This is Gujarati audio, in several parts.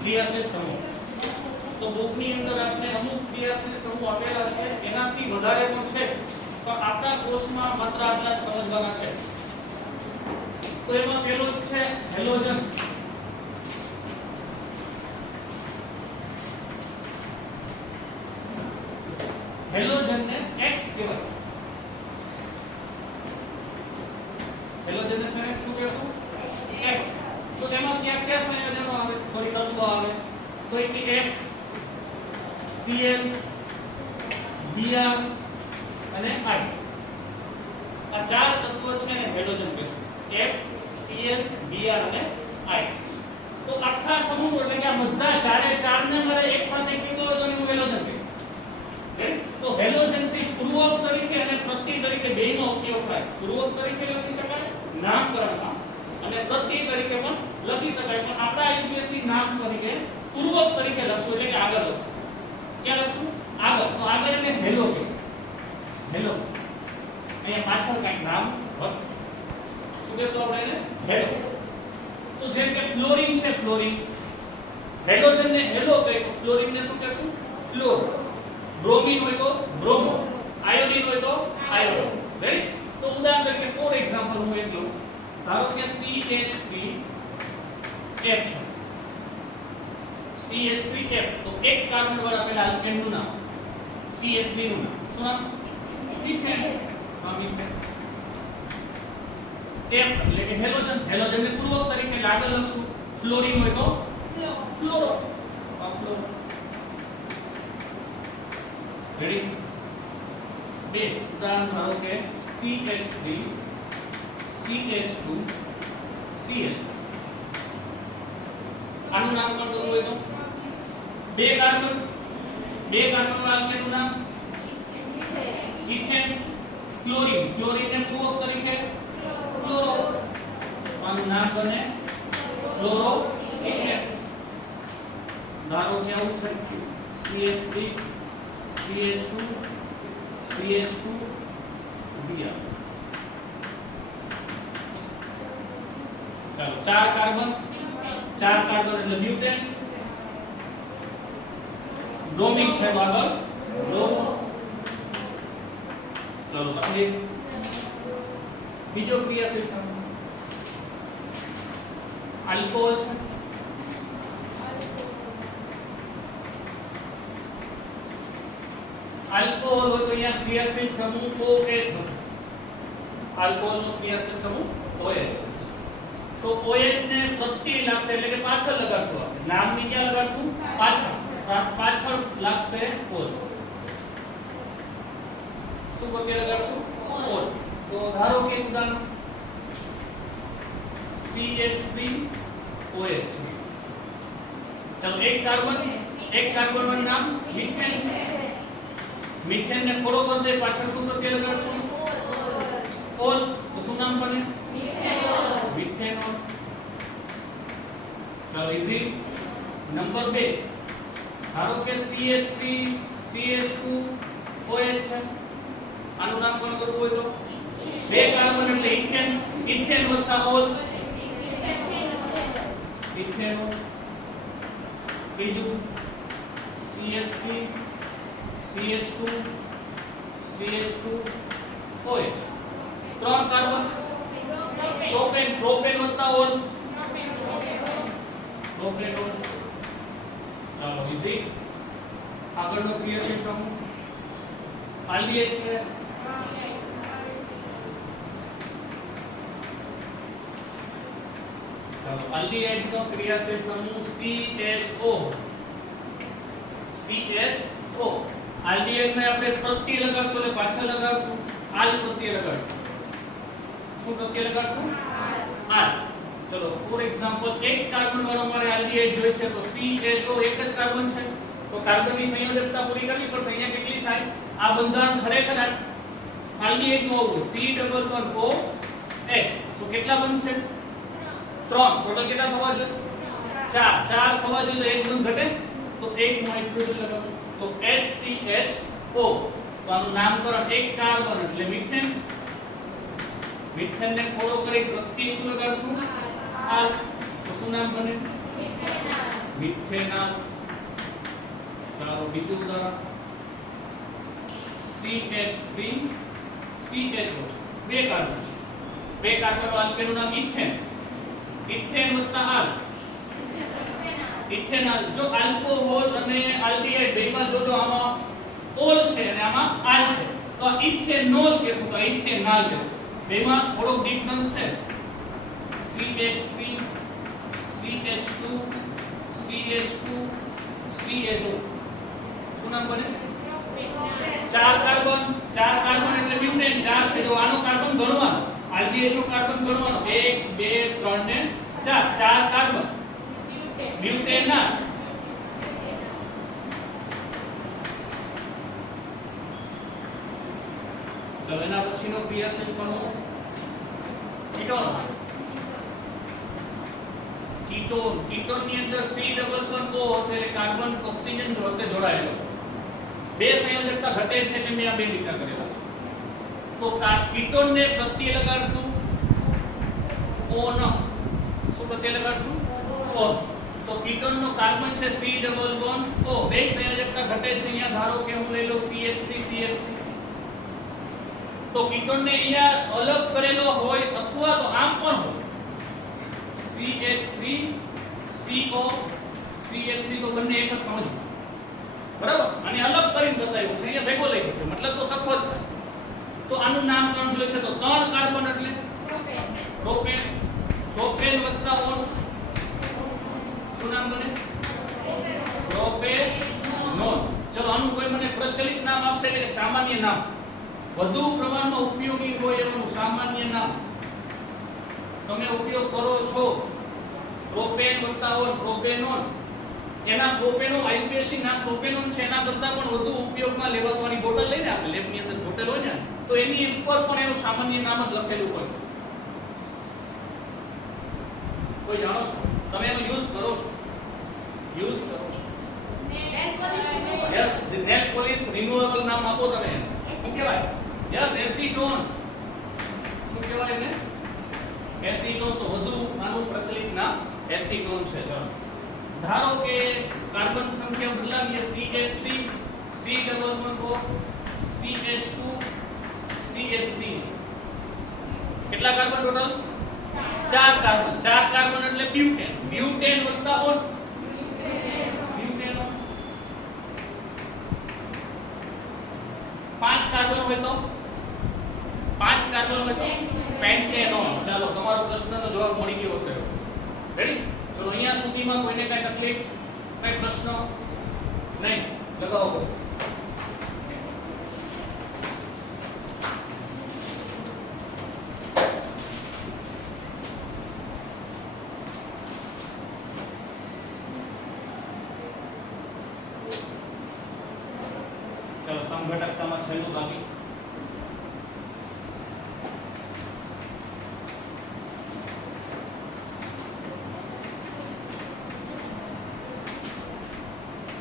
ક્રિયાશીલ સમૂહ તો બુકની અંદર આપણે અમુક ક્રિયાશીલ સમૂહ આપેલા છે એનાથી વધારે પણ છે પણ આપણા કોર્સમાં માત્ર આટલા જ સમજવાના છે તો એમાં પહેલો જ છે હેલોજન હેલોજન ને X કહેવાય હેલોજન ને શું કહેશું X તો તેમાં ત્યાં કયા સંયોજનો આવે સોરી તત્વો આવે તો એક F Cl Br અને I આ ચાર તત્વો છે ને હેલોજન કહેશું F Cl Br અને I તો આખા સમૂહ એટલે કે આ બધા ચારે ચાર ને મારે એક સાથે કેવો તો હું હેલોજન કહીશ તો હેલોજન થી પૂર્વક તરીકે અને પ્રત્યય તરીકે બેયનો ઉપયોગ થાય પૂર્વક તરીકે લખી શકાય નામકરણમાં અને પ્રત્યય તરીકે પણ લખી શકાય પણ આપણા યુપીએસસી નામ તરીકે પૂર્વક તરીકે લખશું એટલે કે આગળ લખશું ક્યાં લખશું આગળ તો આગળ એને હેલો કહે હેલો અહીંયા પાછળ કંઈક નામ હશે શું કહેશું આપણે એને હેલો તો જેમ કે ફ્લોરિન છે ફ્લોરિન હેલોજન ને હેલો કહે તો ફ્લોરિન ને શું કહેશું ફ્લોર બ્રોમિન હોય તો બ્રોમો આયોડિન હોય તો આયોડો રાઈટ તો ઉદાહરણ તરીકે ફોર એક્ઝામ્પલ હું એક લઉં ધારો કે CH3F CH3F તો એક કાર્બન વાળા પેલા આલ્કેન નું નામ CH3 નું નામ શું નામ મિથેન હા મિથેન F એટલે કે હેલોજન હેલોજન ને પૂર્વક તરીકે આગળ લખશું ફ્લોરિન હોય તો ફ્લોરો ફ્લોરો રેડી બે ઉદાહરણ ધારો કે CH3 CH2 CH આનું નામકરણ કરવું હોય તો બે કાર્બન વાળા આલ્કેનનું નામ ઇથેન ક્લોરીન ક્લોરીન ને પૂરક તરીકે ક્લોરો આનું નામ બને ક્લોરો ઇથેન ધારો કે આવું છે CH3 CH2 CH2 Br ચાલો ચાર કાર્બન એટલે બ્યુટેન બ્રોમિક છે આગળ બ્રોમો ચાલો તકલીફ બીજો ક્રિયાશીલ સમૂહ આલ્કોહોલ છે આલ્કોહોલ હોય તો અહીંયા ક્રિયાશીલ સમૂહ OH હશે આલ્કોહોલ નો ક્રિયાશીલ સમૂહ OH તો OH ને પ્રત્યય લાગશે એટલે કે પાછળ લગાડશું આપણે નામની ક્યાં લગાડશું પાછળ લાગશે ઓલ શું પ્રત્યય લગાડશું ઓલ તો ધારો કે ઉદાહરણ CH3OH ચાલો એક કાર્બન નું નામ મિથેન મિથેન ને ખોડો કરી દે પાછળ શું પ્રત્યય લગાડશું ઓલ તો શું નામ બને મિથેનોલ ચાલો ઇઝી નંબર 2 ધારો કે CH3 CH2 OH છે આનું નામ કોણ કરવું હોય તો બે કાર્બન એટલે ઇથેન વત્તા ઓલ ઇથેનોલ બીજું CH3 CH2 CH2 OH ત્રણ કાર્બન પ્રોપેન વત્તા ઓલ પ્રોપેનોલ ચાલો ઇઝી આગળનો ક્રિયાશીલ સમૂહ આલ્ડીહાઇડ છે ચાલો આલ્ડીહાઇડ નો ક્રિયાશીલ સમૂહ CHO આલ્ડીહાઇડ માં આપણે પ્રત્યય લગાડશું એટલે પાછળ લગાડશું આલ પ્રત્યય લગાડશું શું પ્રત્યય લગાડશું આલ ચલો ફોર એક્ઝામ્પલ એક કાર્બન વાળો અમારે આલ્ડીહાઇડ જોઈએ છે તો CHO એક જ કાર્બન છે તો કાર્બનની સંયોજકતા પૂરી કરવી પડશે અહીંયા કેટલી થાય આ બંધારણ ખરેખર આલ્ડીહાઇડ નું આવું C++OH તો કેટલા બનશે 3 ટોટલ કેટલા થવા જોઈએ 4 થવા જોઈએ તો એક બંધ ઘટે તો એક હાઇડ્રોજન લગાવશું તો HCHO તો આનું નામકરણ એક કાર્બન એટલે મિથેન મિથેન ને ખોડો કરી પ્રત્યય શું લગાડશું આલ તો શું નામ બને મિથેનોલ ચાલો બીજું ઉદાહરણ CH3 CHO બે કાર્બન આલ્કેનનું નામ ઇથેન વત્તા આલ ઇથેનોલ જો આલ્કોહોલ અને આલ્ડીહાઇડ બેમાં જો આમાં ઓલ છે અને આમાં આલ છે તો આ ઇથેનોલ કહેશું તો ઇથેનોલ કહેશું બેમાં થોડો ડિફરન્સ છે CH3 CH2 CH2 CHO શું નામ બને ચાર કાર્બન એટલે બ્યુટેન ચાર છે જો આનો કાર્બન ગણવાનો આલ્ડીહાઇડ નો કાર્બન ગણવાનો 1 2 3 ને 4 ચાર કાર્બન બ્યુટેન ના ચલો એના પછીનો ક્રિયાશીલ સમૂહ કીટોન ની અંદર C ડબલ બોન્ડ O હશે કાર્બન ઓક્સિજન હશે જોડાયેલો બે સંયોજકતા ઘટે છે એટલે મેં આ બે લીટા કરેલા છે તો કીટોન ને પ્રત્યય લગાડશું O નો શું પ્રત્યય લગાડશું O તો કીટોન નો કાર્બન છે C ડબલ બોન્ડ O બે સંયોજકતા ઘટે છે અહીંયા ધારો કે હું લઈ લઉં CH3 તો કીટોન ને અહીંયા અલગ કરેલો હોય અથવા તો આમ પણ હોય CH3 CO CH3 તો બંને એક જ સમજો બરાબર અને અલગ કરીને બતાવ્યું છે અહીંયા ભેગો લઈ ગયો મતલબ તો સરખો જ થાય તો આનું નામકરણ જોઈએ છે તો ત્રણ કાર્બન એટલે પ્રોપેન વત્તા ઓન શું નામ બને પ્રોપેનોન ચલો આનું કોઈ મને પ્રચલિત નામ આપશે એટલે કે સામાન્ય નામ વધુ પ્રમાણમાં ઉપયોગી હોય એનું સામાન્ય નામ તમે ઉપયોગ કરો છો પ્રોપેન વત્તા ઓન પ્રોપેનોન એના પ્રોપેનો આયુપીએસી નામ પ્રોપેનોન છે એના કરતાં પણ વધુ ઉપયોગમાં લેવાવાની બોટલ લઈને આપણે લેબની અંદર બોટલ હોય ને તો એની ઉપર પણ એનું સામાન્ય નામ જ લખેલું હોય કોઈ જાણો છો તમે એનો યુઝ કરો છો યસ નેલ પોલિશ રિન્યુએબલ નામ આપો તમે શું કહેવાય યસ એસીટોન શું કહેવાય ને એસીટોન તો વધુ આનું પ્રચલિત નામ એસીટોન છે ધારો કે કાર્બન સંખ્યા બદલાવીએ CH3 C double bond O CH2 CH3 કેટલા કાર્બન ટોટલ ચાર કાર્બન એટલે બ્યુટેન વત્તા ઓન બ્યુટેનોન પાંચ કાર્બન હોય તો પેન્ટેનોન ચાલો તમારો પ્રશ્નનો જવાબ મળી ગયો હશે રેડી ચલો અહીંયા સુધીમાં કોઈને કઈ તકલીફ કઈ પ્રશ્ન નહીં લગાવો ચલો સમઘટકતામાં છેલ્લું બાકી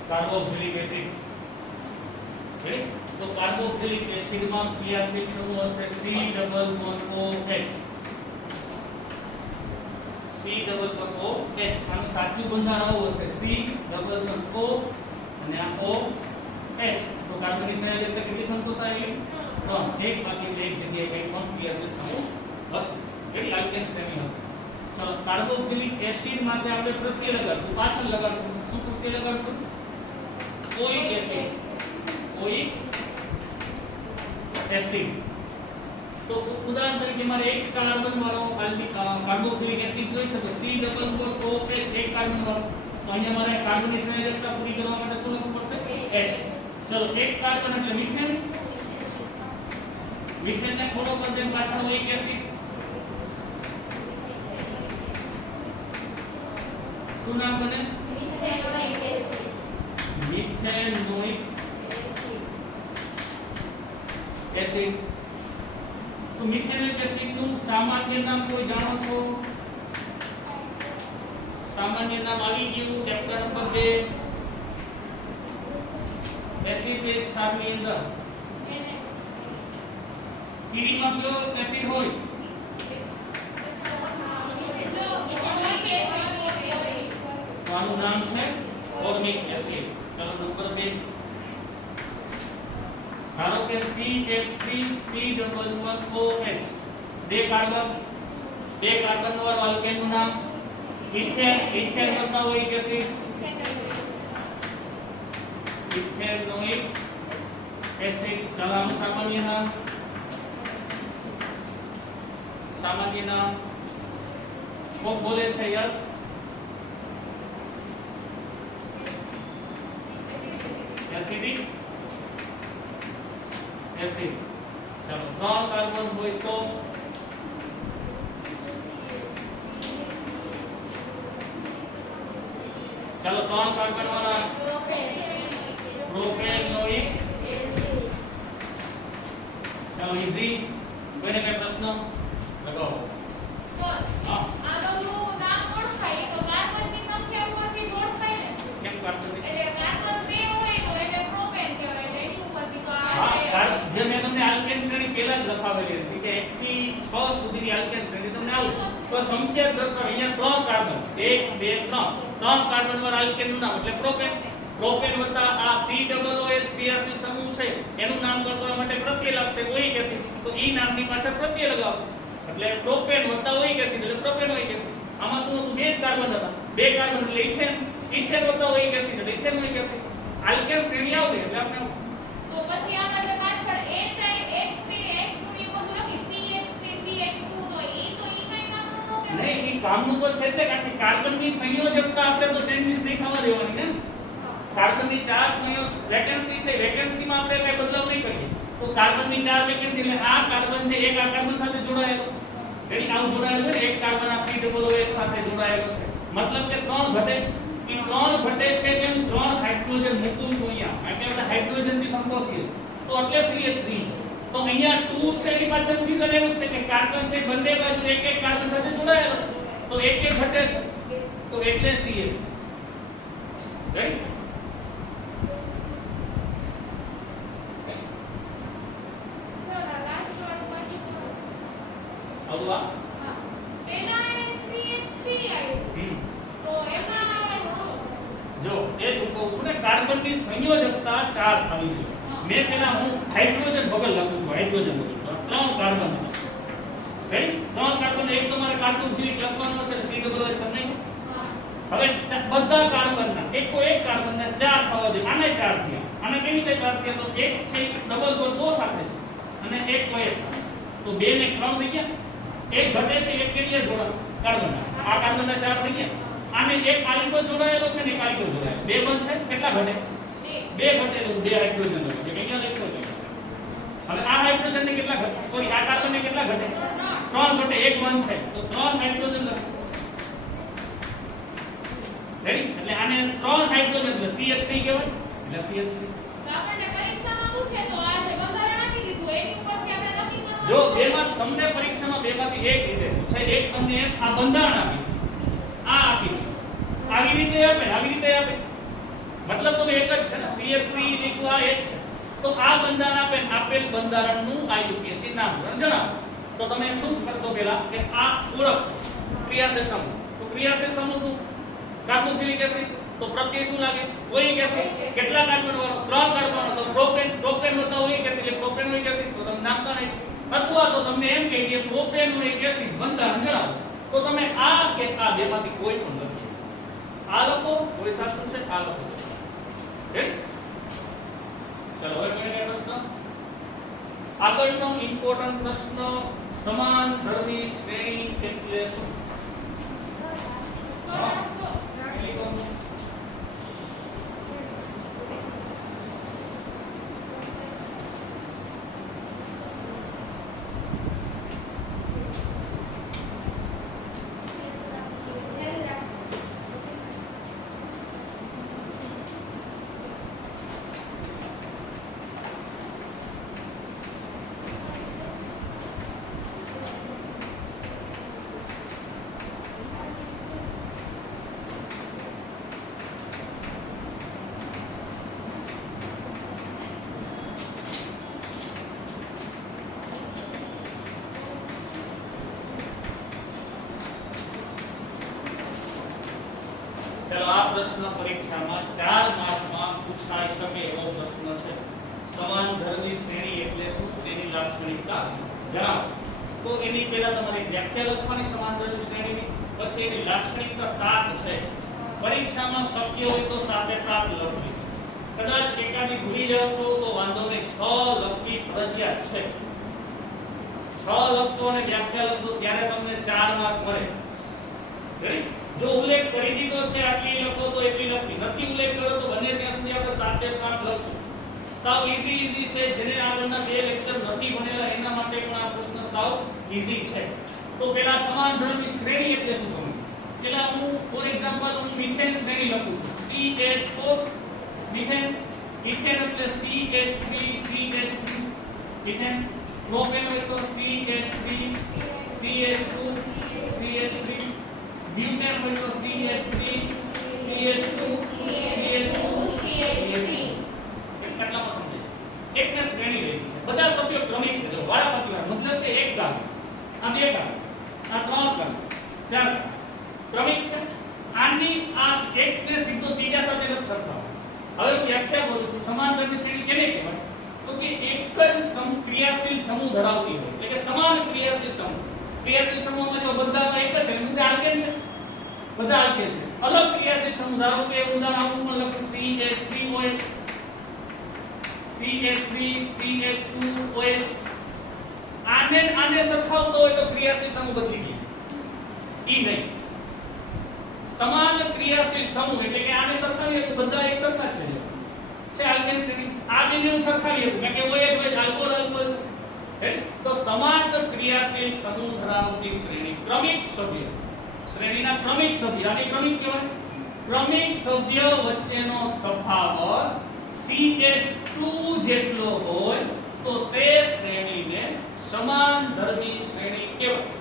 કાર્બોક્સિલિક એસિડ રેડી તો કાર્બોક્સિલિક એસિડમાં ક્રિયાશીલ સમૂહ હશે C ડબલ બોન્ડ OH આનું સાચું બંધારણ આવું હશે C ડબલ બોન્ડ O અને આ OH તો કાર્બનની સંયોજકતા કેટલી સંતોષાયેલી 3 એક બાકી એક જગ્યાએ કઈ પણ ક્રિયાશીલ સમૂહ હશે એટલે આલ્કેન શ્રેણી હશે ચલો કાર્બોક્સિલિક એસિડ માટે આપણે પ્રત્યય લગાડશું પાછળ લગાડશું શું પ્રત્યય લગાડશું કોઈ એસિડ તો ઉદાહરણ તરીકે મારે એક કાર્બન વાળો કાર્બોક્સિલિક એસિડ જોઈશે તો C ડબલ બોન્ડ OH એક કાર્બન વાળો તો અહીંયા મારે કાર્બનની સંયોજકતા પૂરી કરવા માટે શું લખવું પડશે H ચલો એક કાર્બન એટલે મિથેન ને થોડો કદન પાછળ એક એસિડ શું નામ બને મિથેનોઇક એસિડ તો મિથેનોઇક એસિડ નું સામાન્ય નામ કોઈ જાણો છો સામાન્ય નામ આવી ગયું ચેપ્ટર નંબર 2 એસિડ બેઝ છાપની અંદર પીડીમાં કયો એસિડ હોય તો આનું નામ છે ફોર્મિક એસિડ. ચલો નંબર 2. ધારો કે CH3COOH બે કાર્બન વાળું આલ્કેન નું નામ ઇથેન બતાવોઇક એસિડ ઇથેનોઇક એસિડ. ચલો આનું સામાન્ય નામ કોક બોલે છે યસ એસિડિક એસિડ. ચલો 3 કાર્બન હોય તો चलो 3 कार्बन वाला प्रोपेनोइक एसिड. चलो इजी. कोઈને કઈ પ્રશ્ન લગાવો સર હા આ બધું નામ ઓળખાય તો કાર્બનની સંખ્યા ઉપરથી જ ઓળખાય ને કેમ કાર્બન એટલે કાર્બન 2 હોય તો એટલે પ્રોપેન કહેવાય એટલે એની ઉપરથી તો આ હા છે. જે મેં તમને આલ્કેન શ્રેણી પહેલા જ લખાવેલી હતી કે 1 થી 6 સુધીની આલ્કેન શ્રેણી તમને આવું તો સંખ્યા દર્શાવ. અહીંયા 3 કાર્બન 1 2 3 કાર્બન વાળા આલ્કેન નું નામ એટલે પ્રોપેન. પ્રોપેન વત્તા આ COOH સમૂહ છે એનું નામકરણ કરવા માટે પ્રત્યય લાગશે ઓઇક એસિડ. તો ઈ નામની પાછળ પ્રત્યય લગાવો એટલે પ્રોપેન વત્તા ઓઇક એસિડ એટલે પ્રોપેનોઇક એસિડ. આમાં શું હતું? બે જ કાર્બન હતા. બે કાર્બન એટલે ઇથેન વત્તા ઓઇક એસિડ એટલે ઇથેનોઇક એસિડ. આલ્કેન શ્રેણી આવડી એટલે આપણે તો પછી આમાં જે પાછળ HI H3 ને H2 ને એ બધું લખી CH3 CH2 તો ઈ કઈ કામનું ન કહેવાય. નહીં ઈ કામનું તો છે જ તે, કારણ કે કાર્બનની સંયોજકતા આપણે તો ચેન્જીસ નહીં થવા દેવાની છે ને. કાર્બનની 4 સંયોજક વેકેન્સી છે, વેકેન્સીમાં આપણે કઈ બદલાવ નહીં કરીએ. તો કાર્બનની 4 વેકેન્સી એટલે આ કાર્બન છે એક આ કાર્બન સાથે જોડાયેલો. રેડી આવું જોડાયેલું છે ને એક કાર્બન આ COOH સાથે જોડાયેલો છે. મતલબ કે 3 ઘટે. એ 3 ઘટે છે કે હું 3 હાઇડ્રોજન મૂકું છું અહીંયા. એટલે આપણે હાઇડ્રોજનથી સંતોષીએ. તો એટલે CH3 છે. તો અહીંયા 2 છે એની પાછળ રીઝન એવું છે કે કાર્બન છે બંને બાજુ એક એક કાર્બન સાથે જોડાયેલો છે. તો એક એક ઘટે છે. તો એટલે CH. રાઈટ. સર આ લાસ્ટ વાળું પાછું આવવા હા પહેલા CH3 આવ્યું તો એમાં જો એ હું કહું છું ને કાર્બનની સંયોજકતા 4 થવી જોઈએ. મેં પેલા હું હાઇડ્રોજન બગલ લખું છું. હાઇડ્રોજન બગલ 3 કાર્બન છે. રેડી 3 કાર્બન એક તો મારે કાર્બોક્સિલિક લખવાનો છે COOH નહીં. હવે બધા કાર્બનના એકો એક કાર્બનના 4 થવા જોઈએ. આને 4 થયા. આને કેવી રીતે 4 થયા? તો એક છે ડબલ તો સાથે છે અને એક તો એક સાથે. તો 2 ને 3 થઈ ગયા. એક ઘટે છે એક કેડીએ જોડા કાર્બન. આ કાર્બનના 4 થઈ ગયા. આને એક આલિકો જોડાયેલો છે ને એક આલિકો જોડાયેલો. બે બંધ છે કેટલા ઘટે? બે ઘટે એટલે 2 હાઇડ્રોજન ઘટે. કેટલા લખ્યો છે? હવે આ હાઇડ્રોજન ને કેટલા ઘટે? સોરી આ કાર્બન ને કેટલા ઘટે? 3 ઘટે. એક બંધ છે તો 3 હાઇડ્રોજન ઘટે. રેડી? એટલે આને 3 હાઇડ્રોજન એટલે CH3 કહેવાય. એટલે CH3. આપણને પરીક્ષામાં પૂછે તો આ જે બંધારણ આપી દીધું એની ઉપરથી આપણે નક્કી કરવાનું. જો બેમાં તમને પરીક્ષામાં બેમાંથી એક રીતે છે. એક તમને આ બંધારણ આપી આ આપી આવી રીતે આપે આવી રીતે આપે મતલબ તો એક જ છે ને CH3 લીધું આ એક છે. તો આ બંધારણ આપે આપેલ બંધારણનું IUPAC નામ જણાવો. તો તમે શું કરશો પેલા કે આ ઓળખશો ક્રિયાશીલ સમૂહ. તો ક્રિયાશીલ સમૂહ શું? Carboxylic acid. તો પ્રત્યય શું લાગે? ઓઇક એસિડ. કેટલા કાર્બન વાળો? 3 કાર્બન વાળો. તો પ્રોપેન વત્તા ઓઇક એસિડ એટલે પ્રોપેનોઇક એસિડ. તો તમે નામ નહીં. અથવા તો તમને એમ કહી દે પ્રોપેનોઇક એસિડ બંધારણ જણાવો. તો તમે આ કે આ બેમાંથી કોઈ પણ લખો. આ લખો કોઈ સાચું છે આ લખો. રેડી? ચલો હવે કોઈને પ્રશ્ન? આગળનો ઇમ્પોર્ટન્ટ પ્રશ્ન સમાન ધર્મી શ્રેણી એટલે શું? હા પ્રશ્ન પરીક્ષામાં 4 માર્કમાં પૂછાઈ શકે એવો પ્રશ્ન છે. સમાનધર્મી શ્રેણી એટલે શું, તેની લાક્ષણિકતા જણાવો. તો એની પહેલા તમારે વ્યાખ્યા લખવાની સમાનધર્મી શ્રેણીની, પછી એની લાક્ષણિકતા 7 છે. પરીક્ષામાં શક્ય હોય તો 7 લખવી. કદાચ એકાદી ભૂલી જાવ છો તો વાંધો નહીં, 6 લખવી ફરજિયાત છે. 6 લખશો અને વ્યાખ્યા લખશો ત્યારે તમને 4 માર્ક મળે. રેડી? જો ઉલ્લેખ કરી દીધો છે આટલી લખો તો એટલી લખવી, નથી ઉલ્લેખ કર્યો તો બને ત્યાં સુધી આપણે 7 લખશું. સાવ ઈઝી છે. જેને આગળના બે લેક્ચર નથી ભણેલા એના માટે પણ આ પ્રશ્ન સાવ ઈઝી છે. તો પહેલા સમાનધર્મી શ્રેણી એટલે શું સમજો. પહેલા હું ફોર એક્ઝામ્પલ હું મિથેન શ્રેણી લખું છું. CH4 મિથેન, ઇથેન એટલે CH3 CH2 ઇથેન, પ્રોપેન એટલે CH3 CH2 CH3, બ્યુટેન એટલે CH3 CH2 CH2 CH3. કેટલામાં સમજાય? એકને શ્રેણી રહી છે. બધા સભ્યો ક્રમિક છે. જો વારાફરતી મતલબ કે એક કામ, આ બે કામ, આ ત્રણ કામ, ચાર ક્રમિક છે. આની આ એકને સીધો ત્રીજા સાથે નથી સરખાવવાનો. હવે હું વ્યાખ્યા બોલું છું. સમાનધર્મી શ્રેણી કેને કહેવાય? તો કે એક જ ક્રિયાશીલ સમૂહ ધરાવતી હોય, એટલે કે સમાન ક્રિયાશીલ સમૂહ. ક્રિયાશીલ સમૂહમાં જો બધા એક જ છે, મુદ્દા આલ્કેન છે, બધા આલ્કેન છે. અલગ ક્રિયાશીલ સમૂહ ધારો કે ઉદાહરણ આવું પણ લખું CH3OH, CH3 CH2OH. આને સરખાવતો હોય તો ક્રિયાશીલ સમૂહ બદલી ગયો. ઈ નહીં. સમાન ક્રિયાશીલ સમૂહ એટલે કે આને સરખાવીએ તો બધા એક સરખા જ છે આલ્કેન શ્રેણી. આ બેને હું સરખાવીએ તો કે OH આલ્કોહોલ છે. તો સમાન ક્રિયાશીલ સમૂહ ધરાવતી શ્રેણી ક્રમિક સભ્ય, શ્રેણીના ક્રમિક સભ્ય, આને ક્રમિક કહેવાય. ક્રમિક સભ્ય વચ્ચેનો તફાવત CH2 જેટલો હોય તો તે શ્રેણીને સમાનધર્મી શ્રેણી કહેવાય.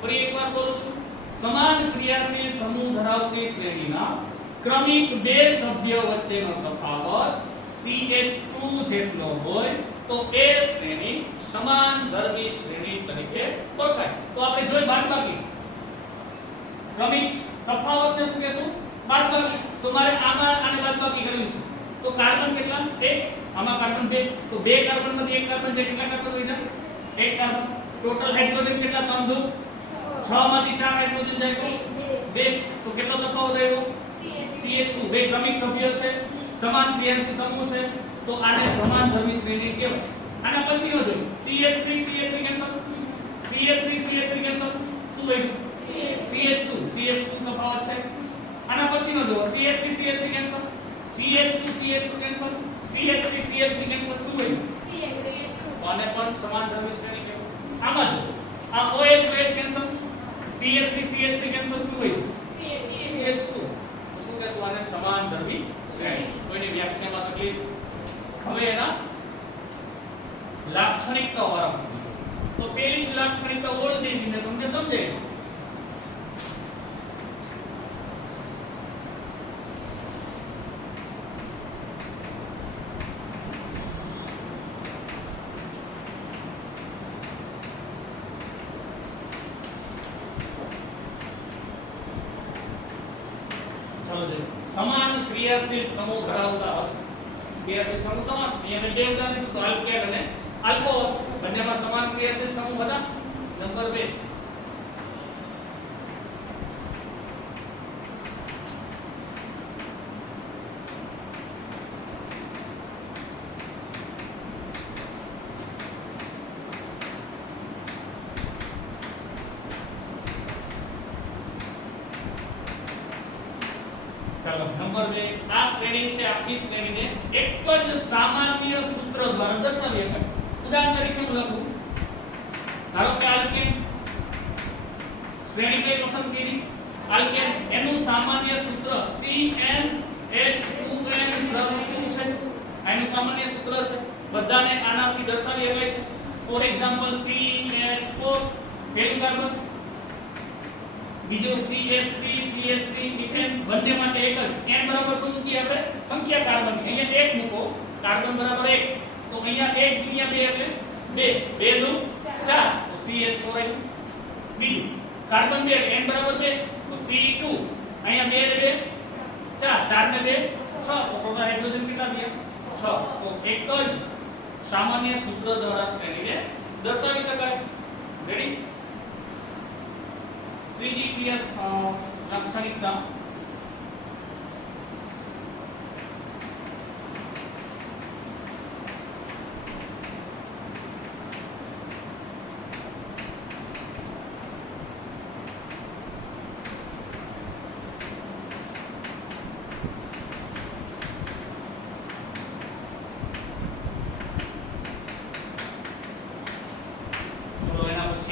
ફરી એકવાર બોલું છું. સમાન ક્રિયાશીલ સમૂહ ધરાવતી શ્રેણીના ક્રમિક બે સભ્ય વચ્ચેનો તફાવત CH2 જેટલો હોય તો એ શ્રેણી સમાનધર્મી શ્રેણી તરીકે ઓળખાય. તો આપણે જોઈ બાદબાકી. ક્રમિક તફાવતને શું કહેશું? બાદબાકી. તો મારે આમાં આને બાદબાકી કરવી છે. તો કાર્બન કેટલા? 1, આમાં કાર્બન 2. તો 2 કાર્બનમાંથી 1 કાર્બન છે. કેટલા કાર્બન વધ્યા? 1 કાર્બન. ટોટલ હાઇડ્રોજન કેટલા? 3 2. 6 માંથી 4 હાઇડ્રોજન જાય તો 2. તો કેટલો તફાવત આવ્યો? CH2. બે ક્રમિક સભ્ય છે, સમાન ક્રિયાશીલ સમૂહ છે, તો આને સમાનધર્મી શ્રેણી કહેવાય. આના પછીનો જોઈ CH3 કેન્સલ, CH3 કેન્સલ, શું આવ્યું? CH2 તફાવત છે. આના પછીનો જો CH3 cancel, CH2 cancel, CH3 cancel, શું આવ્યું? આને પણ સમાનધર્મી શ્રેણી કહેવાય. આમાં જો આ OH કેન્સલ, CH3 કેન્સલ, શું આવ્યું? CH2. શું કહેશું? આને સમાનધર્મી શ્રેણી. કોઈની વ્યાખ્યામાં તકલીફ? હવે એના લાક્ષણિકતાઓ આરંભ. તો પહેલી જ લાક્ષણિકતા વોલ્ટેજને તમને સમજાય. સમાન ક્રિયાશીલ સમૂહ ધરાવતા હશે. ક્રિયાશીલ સમૂહ સમાન. અહીંયા બે ઉદાહરણ તો આલ્કેન અને આલ્કોહોલ બંનેમાં સમાન ક્રિયાશીલ સમૂહ હતા. નંબર 2. ચાલો નંબર 2. આ શ્રેણી છે, આખી શ્રેણીને એક જ સામાન્ય સૂત્ર દ્વારા દર્શાવી શકાય. ઉદાહરણ તરીકે હું લખું. ધારો કે આલ્કેન શ્રેણી કઈ પસંદ કરી? આલ્કેન. એનું સામાન્ય સૂત્ર CnH2n + 2 છે. આનું સામાન્ય સૂત્ર છે. બધાને આનાથી દર્શાવી શકાય છે. ફોર એક્ઝામ્પલ CH4 પહેલું કાર્બન, બીજો CH3 ઇથેન, બંને માટે એક જ. n બરાબર શું મૂકી આપણે? સંખ્યા કાર્બન. અહીંયા 1 મૂકો, કાર્બન બરાબર 1. તો અહીંયા 1 × 2 એટલે 2. 2 દુ 4. તો CH4 આવ્યું. બીજું કાર્બન 2 n બરાબર 2. તો C2. અહીંયા 2 એટલે 2 4 ને 2 6 તો ટોટલ હાઇડ્રોજન કેટલા થયા 6 તો એક જ સામાન્ય સૂત્ર દ્વારા શ્રેણીને દર્શાવી શકાય રેડી ત્રીજી ક્રિયા લાક્ષણિકતા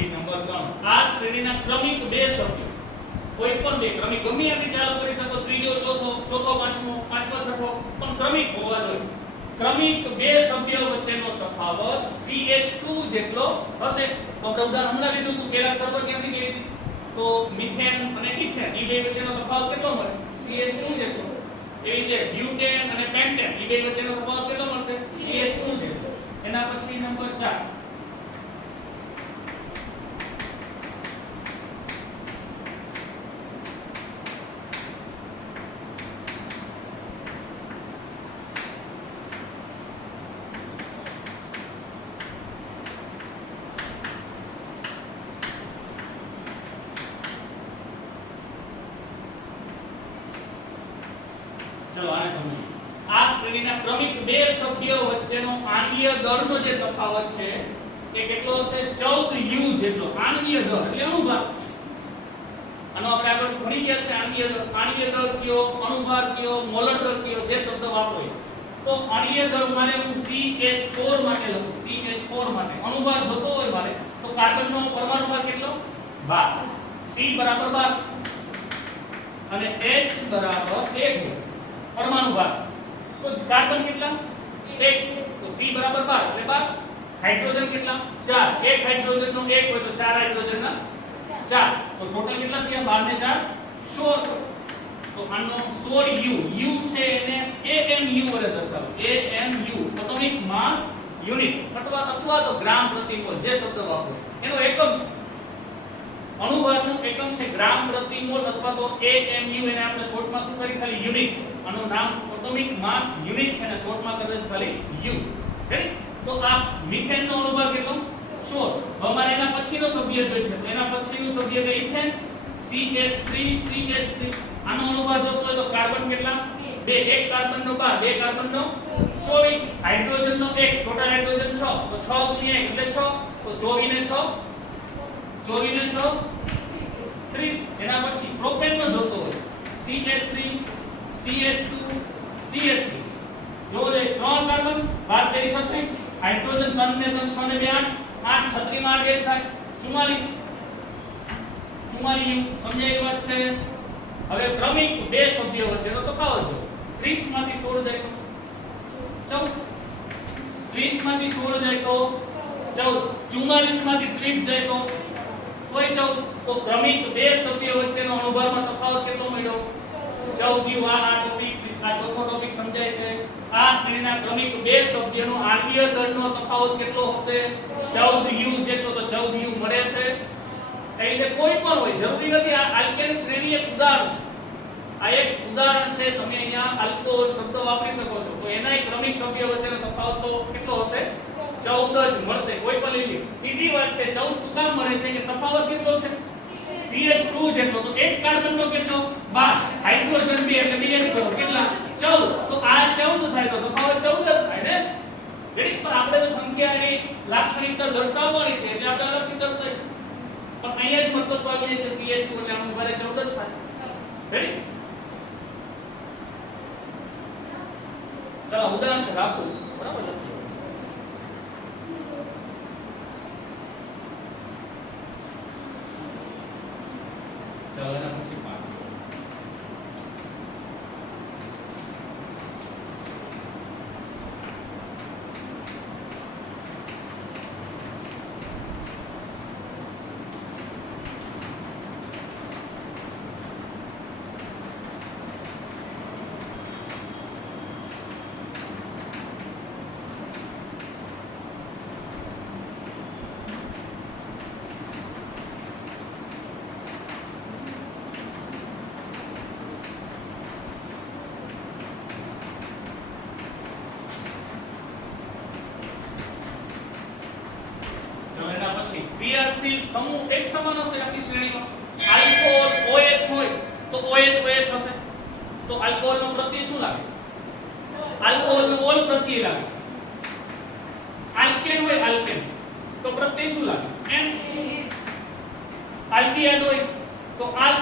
નંબર 3 આ શ્રેણીના ક્રમિક બે સભ્યો કોઈ પણ બે ક્રમિક ગમે એવી ચાલુ કરી શકો ત્રીજો ચોથો ચોથો પાંચમો છઠ્ઠો પણ ક્રમિક હોવા જોઈએ ક્રમિક બે સભ્યો વચ્ચેનો તફાવત CH2 જેટલો હશે તો આપણે ઉદાહરણ હમણાં લીધું હતું પહેલા શરૂઆત ક્યાંથી કરી હતી તો મિથેન અને ઇથેન એ બે વચ્ચેનો તફાવત કેટલો મળે CH2 જેટલો એવી રીતે બ્યુટેન અને પેન્ટેન એ બે વચ્ચેનો તફાવત કેટલો મળશે CH2 જેટલો એના પછી નંબર 4 ચલો આને સમજો આ શ્રેણીના ક્રમિક બે સભ્યો વચ્ચેનો આણ્વીય દળનો જે તફાવત છે એ કેટલો હશે 14 U જેટલો આણ્વીય દળ એટલે અણુભાર આનો આપણે આગળ ભણી ગયા છે આણ્વીય દળ કયો અણુભાર કયો મોલર દળ કયો જે શબ્દ વાપરો તો આણ્વીય દળ મારે હું CH4 માટે લખું CH4 માટે અણુભાર જોતો હોય મારે તો કાર્બનનો પરમાણુ ભાર કેટલો 12 C બરાબર 12 અને H બરાબર 1 પરમાણુ ભાર તો કાર્બન કેટલા 1 તો C બરાબર 12 એટલે 12 હાઇડ્રોજન કેટલા 4 એક હાઇડ્રોજન નો 1 હોય તો 4 હાઇડ્રોજન ના 4 તો ટોટલ કેટલા થયા 12 ને 4 16 તો આનો 16 U છે એને AMU વડે દર્શાવો AMU એટોમિક માસ યુનિટ અથવા તો ગ્રામ પ્રતિ મોલ જે શબ્દ વાપરો એનો એકમ છે અણુભારનો એકમ છે ગ્રામ પ્રતિ મોલ અથવા તો AMU એને આપણે શોર્ટમાં શું કરી ખાલી યુનિટ આનું નામ એટોમિક માસ યુનિટ છે અને શોર્ટમાં કરે છે ખાલી U રેડી તો આ મિથેનનો અણુભાર કેટલો 16 હવે મારે એના પછીનો સભ્ય જોઈએ છે તો એના પછીનું સભ્ય છે ઇથેન CH3 આનો અણુભાર જોતો હોય તો કાર્બન કેટલા 2 એક કાર્બનનો 12 બે કાર્બનનો 24 હાઇડ્રોજનનો 1 ટોટલ હાઇડ્રોજન 6 તો 6 ગુણ્યા 1 એટલે 6 તો 24 ને 6 30 એના પછી પ્રોપેનનો જોતો હોય CH3 CH2 CH3 જો એ 3 કાર્બન 12 તેરી 36 હાઇડ્રોજન 3 ને 3 6 ને 2 8 36 માં 8 થાય 44 સમજાય વાત છે હવે ક્રમિક બે સભ્યો વચ્ચેનો તફાવત જો 30 માંથી 16 જાય તો 14 30 માંથી 16 જાય તો 14 44 માંથી 30 જાય તો કોઈ 14 તો ક્રમિક બે સભ્યો વચ્ચેનો અણુભારમાં તફાવત કેટલો મળ્યો 14 આ ટોપિક આ ચોથો ટોપિક સમજાય છે આ શ્રેણીના ક્રમિક બે સભ્યનો આણ્વીય દળનો તફાવત કેટલો હશે 14 U જેટલો તો 14 U મળે છે એ રીતે કોઈ પણ હોય જરૂરી નથી આ આલ્કેન શ્રેણી એક ઉદાહરણ છે આ એક ઉદાહરણ છે તમે અહીંયા આલ્કોહોલ શબ્દ વાપરી શકો છો તો એના ક્રમિક સભ્યો વચ્ચેનો તફાવત તો કેટલો હશે 14 જ મળશે કોઈ પણ લીધી સીધી વાત છે 14 શું કામ મળે છે કે તફાવત કેટલો છે CH2 જેટલો તો એક કાર્બનનો કેટલો 12 હાઇડ્રોજન 2 એટલે 2 જ કરો કેટલા 14 તો આ 14 થાય તો તફાવત 14 જ થાય ને રેડી પણ આપણે તો સંખ્યાની લાક્ષણિકતા દર્શાવવાની છે એટલે આપણે અલગથી દર્શાવીએ પણ અહીંયા જ મતલબ આવી જાય છે CH2 એટલે આનું ભારે 14 જ થાય રેડી ચાલો ઉદાહરણ છે રાખો બરાબર ચાલો એના પછી પાઠ ક્રિયાશીલ સમૂહ એક સમાન હશે આખી શ્રેણીમાં. આલ્કોહોલ OH હોય તો OH હશે. તો આલ્કોહોલ નો પ્રત્યય શું લાગે? આલ્કોહોલ નો ઓલ પ્રત્યય લાગે. આલ્કેન હોય આલ્કેન તો પ્રત્યય શું લાગે? એન. આલ્ડીહાઇડ હોય તો આલ.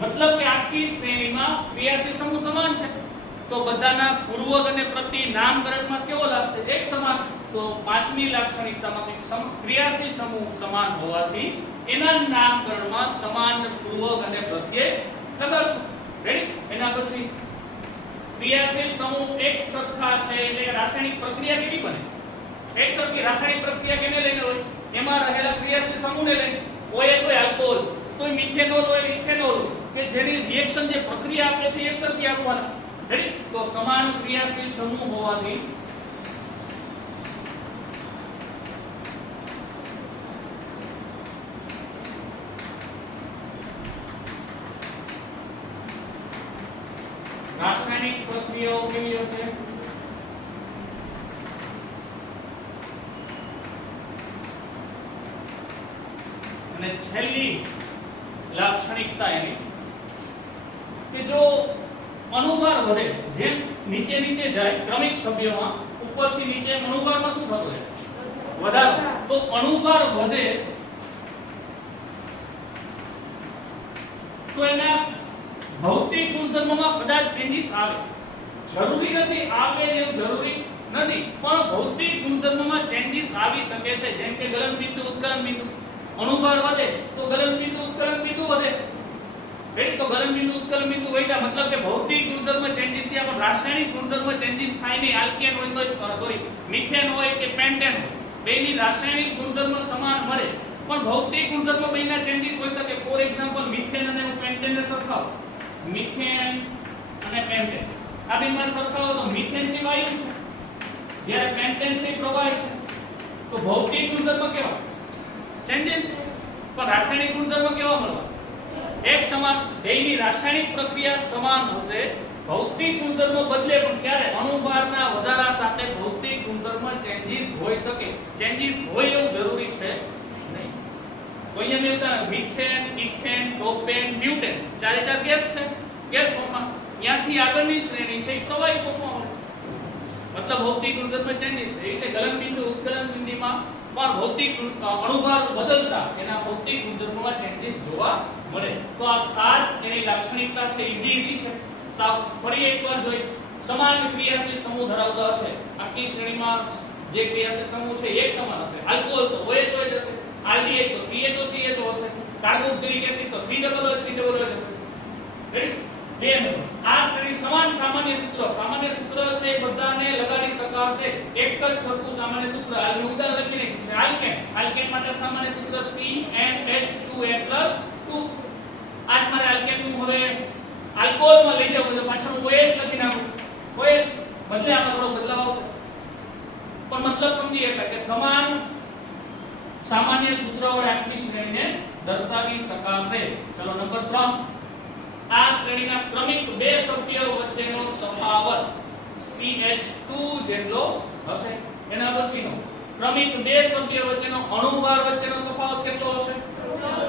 મતલબ કે આખી શ્રેણીમાં ક્રિયાશીલ સમૂહ સમાન છે તો બધાના પૂર્વક અને પ્રત્યય નામકરણમાં કેવો લાગશે? એક સમાન. તો પાંચમી લાક્ષણિકતામાં ક્રિયાશીલ સમૂહ સમાન હોવાથી એના નામકરણમાં સમાન પૂર્વક અને પ્રત્યય લગાડશું. રેડી? એના પછી ક્રિયાશીલ સમૂહ એક સરખા છે એટલે રાસાયણિક પ્રક્રિયા કેવી બને? એક સરખી રાસાયણિક પ્રક્રિયા કેને લઈને હોય? એમાં રહેલા ક્રિયાશીલ સમૂહને લઈને. OH હોય આલ્કોહોલ તો મિથેનોલ હોય ઇથેનોલ કે જેની રિએક્શન જે પ્રક્રિયા આપે છે એક સરખી આપવાના. રેડી? તો સમાન ક્રિયાશીલ સમૂહ હોવાથી રાસાયણિક પ્રક્રિયાઓ કેવી હશે? અને છેલ્લી લાક્ષણિકતા એની કે જો અણુભાર વધે, જેમ નીચે નીચે જાય ક્રમિક સભ્યોમાં ઉપરથી નીચે અણુભારમાં શું થતો છે? વધારો. તો અણુભાર વધે તો એના ભૌતિક ગુણધર્મોમાં કદાચ ચેન્જીસ આવે. જરૂરી નથી આવે એવું જરૂરી નથી પણ ભૌતિક ગુણધર્મોમાં ચેન્જીસ આવી શકે છે. જેમ કે ગલન બિંદુ ઉત્કલન બિંદુ. અણુભાર વધે તો ગલન બિંદુ ઉત્કલન બિંદુ વધે. રેડી? તો ગલન બિંદુ ઉત્કલન બિંદુ વધ્યા મતલબ કે ભૌતિક ગુણધર્મ ચેન્જીસ થયા પણ રાસાયણિક ગુણધર્મ ચેન્જીસ થાય નહીં. આલ્કેન હોય તો સોરી મિથેન હોય કે પેન્ટેન હોય બેની રાસાયણિક ગુણધર્મ સમાન મળે પણ ભૌતિક ગુણધર્મ બેના ચેન્જીસ હોઈ શકે. ફોર એક્ઝામ્પલ મિથેન અને પેન્ટેનને સરખાવો. મિથેન અને પેન્ટેન આ બેમાં સરખાવો તો મિથેન છે વાયુ છે જ્યારે પેન્ટેન છે પ્રવાહી છે. તો ભૌતિક ગુણધર્મ કેવા? ચેન્જીસ. પણ રાસાયણિક ગુણધર્મ કેવા મળવા? એક સમાન. બેની રાસાયણિક પ્રક્રિયા સમાન હશે ભૌતિક ગુણધર્મ બદલે પણ ક્યારે? અણુભારના વધારા સાથે ભૌતિક ગુણધર્મ ચેન્જીસ હોઈ શકે. ચેન્જીસ હોય એવું જરૂરી છે નહીં. તો અહીંયા મેં ઉદાહરણ મિથેન ઇથેન પ્રોપેન બ્યુટેન ચારે ચાર ગેસ છે. ગેસ ફોર્મમાં ત્યાંથી આગળની શ્રેણી છે પ્રવાહી ફોર્મમાં હોય. મતલબ ભૌતિક ગુણધર્મ ચેન્જીસ. એ રીતે ગલન બિંદુ ઉત્કલન બિંદુમાં પણ ભૌતિક અણુભાર બદલતા એના ભૌતિક ગુણધર્મોમાં ચેન્જીસ જોવા મળે. તો આ સાત એની લાક્ષણિકતા છે. ઈઝી છે. સાવ ફરી એકવાર જોઈ. સમાન ક્રિયાશીલ સમૂહ ધરાવતા હશે આખી શ્રેણીમાં જે ક્રિયાશીલ સમૂહ છે એક સમાન હશે. આલ્કોહોલ તો OH હશે. આલ્ડીહાઇડ તો CHO હશે. કાર્બોક્સિલિક એસિડ તો COOH હશે. રેડી? બે નંબર આ શ્રેણી સમાન સામાન્ય સૂત્ર છે એ બધાને લગાડી શકાશે. એક જ સરખું સામાન્ય સૂત્ર. આનું ઉદાહરણ લખી નાખ્યું છે. આલ્કેન માટે સામાન્ય સૂત્ર CnH2n+2. આજ મારે આલ્કેન નું હવે આલ્કોહોલમાં લઈ જવું તો પાછળનું OH લખી નાખું. OH બદલે આમાં થોડો બદલાવ આવશે પણ મતલબ સમજી શકાય કે સમાન સામાન્ય સૂત્ર વડે આખી શ્રેણીને દર્શાવી શકાશે. ચલો નંબર 3 આ શ્રેણીના ક્રમિક બે સભ્યો વચ્ચેનો તફાવત CH2 જેટલો હશે. એના પછીનો ક્રમિક બે સભ્યો વચ્ચેનો અણુભાર વચ્ચેનો તફાવત કેટલો હશે?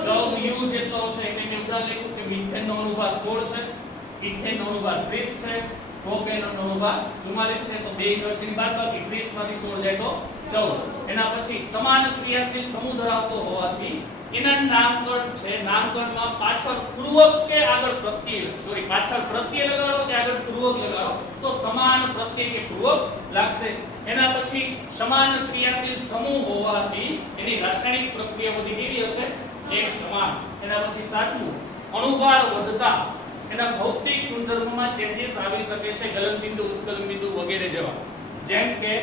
14 U જેટલો હશે. એટલે મેં ઉદાહરણ લખ્યું કે મિથેનનો અણુભાર 16 છે, ઇથેનનો અણુભાર 30 છે, પ્રોપેનનો અણુભાર 44 છે. તો બે વચ્ચેની બાદબાકી 30 માંથી 16 જાય તો 14. એના પછી સમાન ક્રિયાશીલ સમૂહ ધરાવતો હોવાથી એના નામકરણ છે. નામકરણમાં પાછળ પૂર્વક કે આગળ પ્રત્યય પાછળ પ્રત્યય લગાડો કે આગળ પૂર્વક લગાડો તો સમાન પ્રત્યય કે પૂર્વક લાગશે. એના પછી સમાન ક્રિયાશીલ સમૂહ હોવાથી એની રાસાયણિક પ્રક્રિયા બધી કેવી હશે? એક સમાન. એના પછી સાતમું અણુભાર વધતા એના ભૌતિક ગુણધર્મોમાં ચેન્જીસ આવી શકે છે. ગલન બિંદુ ઉત્કલન બિંદુ વગેરે જેવા. જેમ કે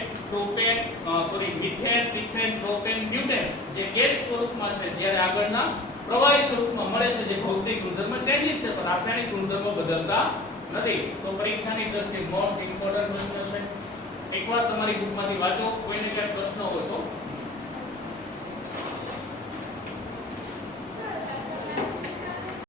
મિથેન ઇથેન પ્રોપેન બ્યુટેન જે ગેસ સ્વરૂપમાં છે જ્યારે આગળના પ્રવાહી સ્વરૂપમાં મળે છે જે ભૌતિક ગુણધર્મ ચેન્જીસ છે પણ રાસાયણિક ગુણધર્મો બદલતા નથી. તો પરીક્ષાની દ્રષ્ટિએ મોસ્ટ ઇમ્પોર્ટન્ટ પ્રશ્ન છે. એકવાર તમારી બુકમાંથી વાંચો. કોઈને ક્યાંક પ્રશ્ન હોય તો